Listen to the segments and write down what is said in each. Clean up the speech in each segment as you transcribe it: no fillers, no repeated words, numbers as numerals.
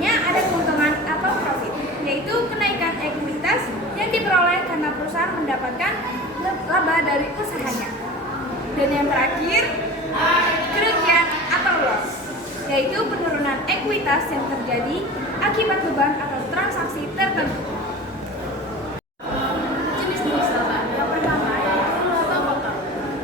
Selanjutnya ada keuntungan atau profit, yaitu kenaikan ekuitas yang diperoleh karena perusahaan mendapatkan laba dari usahanya. Dan yang terakhir, kerugian atau loss, yaitu penurunan ekuitas yang terjadi akibat beban atau transaksi tertentu. Jenis-jenis laba. Yang pertama yaitu laba kotor.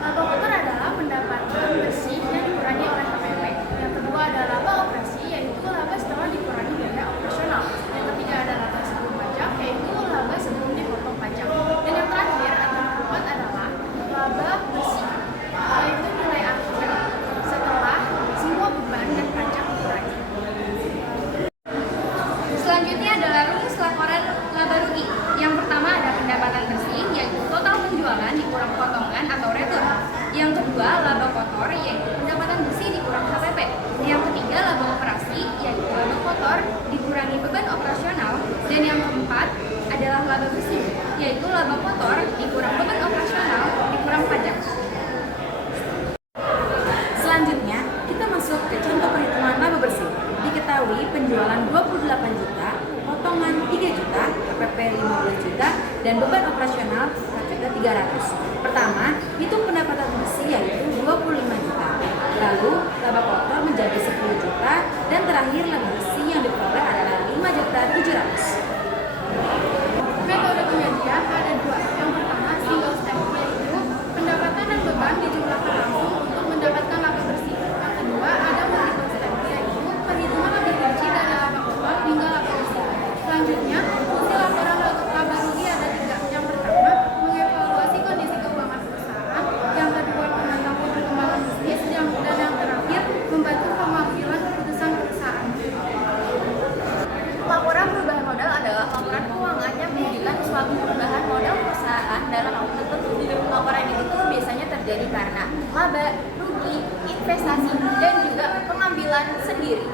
Laba kotor adalah pendapatan bersih yang dikurangi oleh KPP. Yang kedua ada laba operasi, yaitu laba setelah dikurangi biaya operasional. Yang ketiga ada laba sebelum pajak, yaitu laba sebelum dipotong pajak. Dan yang terakhir atau keempat adalah laba bersih, yaitu nilai akhir setelah semua beban dan pajak dikurangi. Selanjutnya adalah rumus laporan laba rugi. Yang pertama ada pendapatan bersih, yaitu total penjualan dikurang potongan atau retur. Yang kedua laba kotor, yaitu pendapatan bersih dikurang HPP. Yang ketiga laba operasi, yaitu laba kotor dikurangi beban operasional. Dan yang keempat adalah laba bersih, yaitu laba kotor dikurang beban operasional dikurang pajak. Selanjutnya, kita masuk ke contoh perhitungan laba bersih. Diketahui penjualan 28 juta, potongan 3 juta, KPP 15 juta, dan beban operasional 4.300.000. Pertama, hitung pendapatan bersih yaitu 25 juta. Lalu, laba kotor menjadi 10 juta, dan terakhir laba bersih yang diperoleh adalah 5.700.000. Metode penyajian ada dua. Yang pertama single step, yaitu pendapatan dan beban dijumlahkan langsung untuk mendapatkan laba bersih. Yang kedua ada multiple step, yaitu perhitungan lebih rinci dari laba kotor hingga laba bersih. Selanjutnya fungsi laporan laba rugi ada tiga. Yang pertama mengevaluasi kondisi keuangan perusahaan. Yang kedua mengetahui perkembangan bisnis. Dan yang terakhir membantu pengambilan keputusan perusahaan. Laporan perubahan modal adalah laporan keuangan yang menunjukkan suatu perubahan modal perusahaan dalam waktu tertentu. Laporan itu biasanya terjadi karena laba, rugi, investasi, dan juga pengambilan sendiri.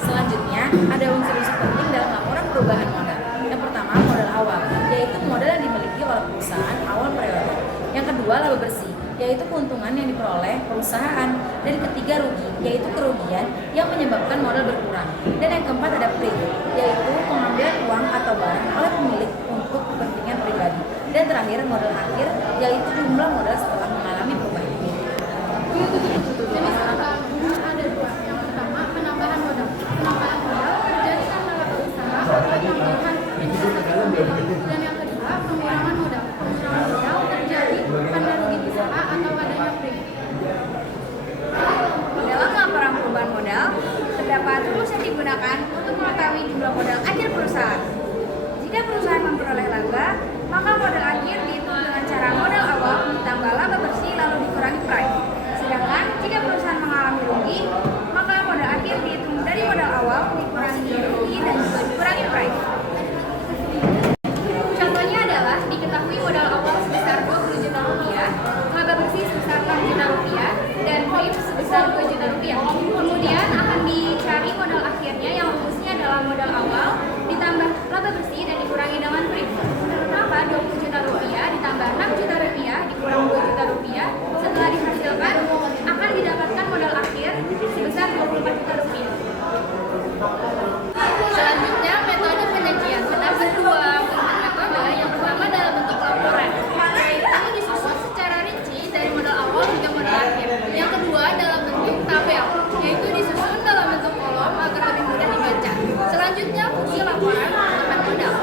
Selanjutnya, ada unsur-unsur penting dalam laporan perubahan modal. Yang pertama, modal awal, yaitu modal yang dimiliki oleh perusahaan awal periode. Yang kedua, laba bersih, yaitu keuntungan yang diperoleh perusahaan. Dan ketiga, rugi, yaitu kerugian yang menyebabkan modal berkurang. Dan yang keempat ada profit, yaitu pengambilan uang atau barang oleh pemilik untuk kepentingan pribadi. Dan terakhir, modal akhir, yaitu jumlah modal setelah mengalami perubahan. Jenis laba ada dua. Yang pertama penambahan modal. Penambahan modal terjadi karena laba usaha atau tambahan investasi pemilik. Dan yang kedua pengurangan modal. Pengurangan modal terjadi karena rugi usaha atau adanya profit. Dalam laporan perubahan modal, terdapat rumus yang digunakan untuk mengetahui jumlah modal akhir perusahaan. Jika perusahaan memperoleh laba, maka modal akhir dihitung dengan cara modal awal ditambah laba bersih lalu dikurangi prime. Sedangkan jika perusahaan mengalami rugi, maka modal akhir dihitung dari modal awal dikurangi rugi dan juga dikurangi prime. Contohnya adalah diketahui modal awal sebesar 20 juta rupiah, laba bersih sebesar 6 juta rupiah, dan prime sebesar 2 juta rupiah. Kemudian akan dicari modal akhirnya yang rumusnya adalah modal awal ditambah laba bersih dan dikurangi dengan prime. Maka 20 juta rupiah ditambah 6 juta rupiah dikurang 2 juta rupiah setelah dihasilkan akan didapatkan modal akhir sebesar 24 juta rupiah. Selanjutnya metode penyajian. Terdapat dua metode. Yang pertama dalam bentuk laporan, yaitu disusun secara rinci dari modal awal hingga modal akhir. Yang kedua dalam bentuk tabel, yaitu disusun dalam bentuk kolom agar lebih mudah dibaca. Selanjutnya fungsi laporan perubahan modal.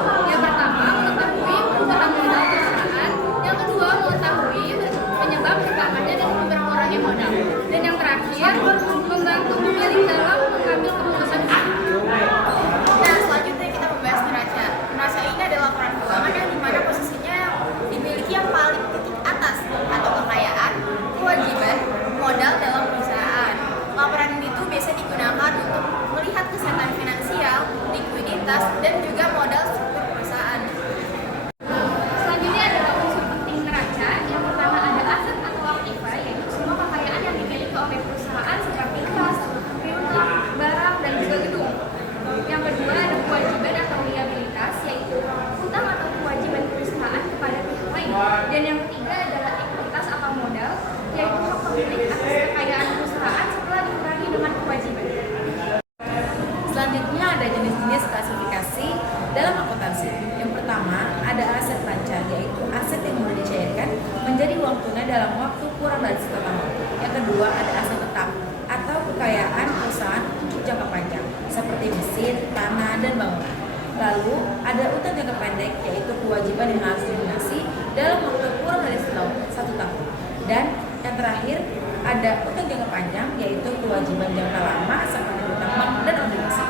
ada utang jangka panjang, yaitu kewajiban jangka lama seperti utang bank dan obligasi.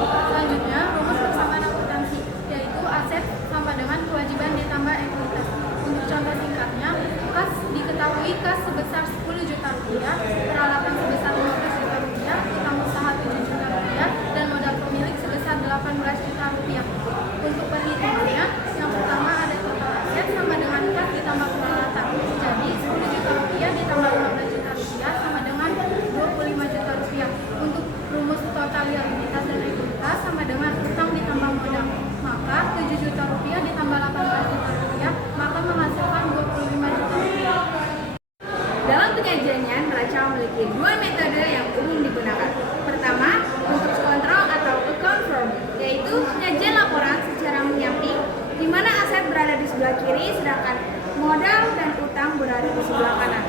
Selanjutnya, rumus persamaan akuntansi, yaitu aset sama dengan kewajiban ditambah ekuitas. Untuk contoh singkatnya, kas diketahui kas sebesar 10 juta rupiah, peralatan sebesar 15 juta rupiah, utang usaha 7 juta rupiah, dan modal pemilik sebesar 18 juta rupiah. Untuk perhitungannya, yang pertama ada total aset sama dengan kas ditambah peralatan. Jadi 10 juta rupiah ditambah 15 juta rupiah sama dengan 25 juta rupiah. Untuk rumus total liabilitas dan ekuitas sama dengan utang ditambah modal. Maka 7 juta rupiah ditambah 18 juta rupiah maka menghasilkan 25 juta rupiah. Dalam penyajiannya, neraca memiliki dua metode yang umum digunakan. Pertama, untuk kontrol atau account form, yaitu penyajian laporan secara menyamping, di mana aset berada di sebelah kiri, sedangkan modal dan utang berada di sebelah kanan.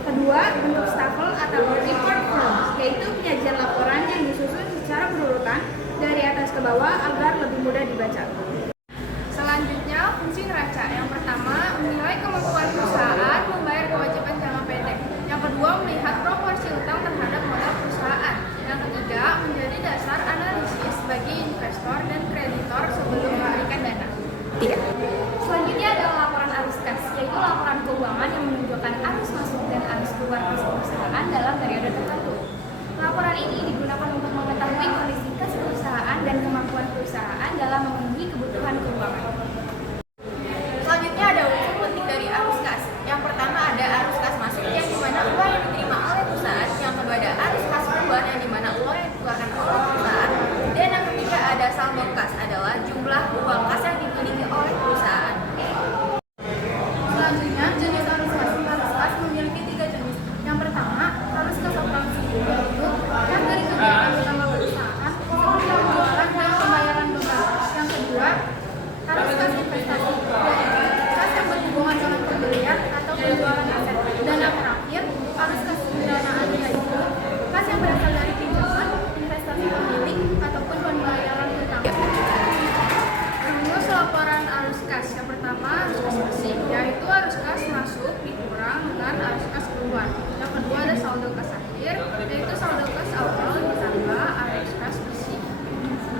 Kedua, bentuk staffel atau report form, yaitu penyajian laporan yang disusun secara berurutan dari atas ke bawah agar lebih mudah dibaca. Selanjutnya, fungsi neraca. Yang pertama, menilai kemampuan perusahaan membayar kewajiban jangka pendek. Yang kedua, melihat proporsi utang terhadap modal perusahaan. Yang ketiga, menjadi dasar analisis bagi investor dan kreditor sebelum memberikan dana. Selanjutnya adalah laporan arus kas, yaitu laporan keuangan yang menunjukkan arus masuk dan arus keluar kas perusahaan dalam periode tertentu. Laporan ini digunakan untuk mengetahui kondisi kas perusahaan dan kemampuan perusahaan dalam memenuhi kebutuhan keuangan. Selanjutnya ada unsur penting dari arus kas. Yang pertama ada arus kas masuk yang dimana uang yang diterima oleh perusahaan. Yang kedua ada arus kas keluar yang dimana uang yang dikeluarkan oleh perusahaan. Dan yang ketiga ada saldo kas adalah jumlah uang kas yang dimiliki oleh perusahaan. Selanjutnya, jenis arus kas. Arus kas memiliki 3 jenis. Yang pertama, arus kas operasi, yaitu kas dari kegiatan utama perusahaan seperti penjualan dan pembayaran beban. Yang kedua, arus kas investasi, yaitu kas yang berhubungan dengan pembelian atau penjualan aset. Dan yang terakhir, arus kas pendanaan, yaitu kas yang berasal dari pinjaman, investasi pemilik, ataupun pembayaran utang. Rumus laporan arus kas. Yang pertama, arus kas bersih, yaitu arus kas masuk dikurang dengan arus kas keluar. Yang kedua ada saldo kas akhir, yaitu saldo kas awal ditambah arus kas bersih.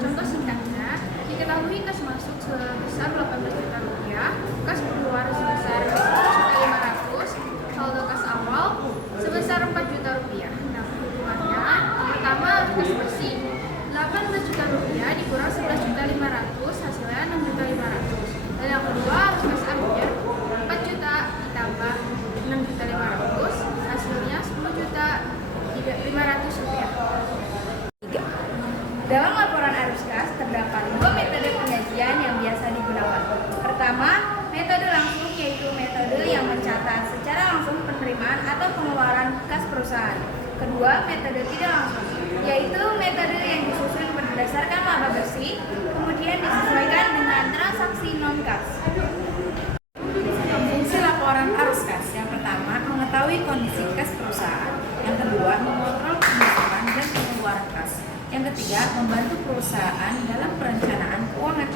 Contoh singkatnya, diketahui kas masuk sebesar 18 juta rupiah, kas keluar sebesar 11.500, saldo kas awal sebesar 4 juta rupiah. Nah, perhitungannya, pertama arus kas bersih, 18 juta rupiah dikurang 11.500, hasilnya 6.500. Dan yang kedua arus kas akhir, 4 juta ditambah 6.500, hasilnya 10.500 rupiah. Dalam laporan arus kas terdapat dua metode penyajian yang biasa digunakan. Pertama, metode langsung, yaitu metode yang mencatat secara langsung penerimaan atau pengeluaran kas perusahaan. Kedua, metode tidak langsung, yaitu metode yang disusun berdasarkan laba bersih, kemudian disesuaikan dengan transaksi non-kas. Fungsi laporan arus kas. Yang pertama, mengetahui kondisi kas perusahaan. Yang kedua, mengontrol pemasukan dan pengeluaran kas. Yang ketiga, membantu perusahaan dalam perencanaan keuangan.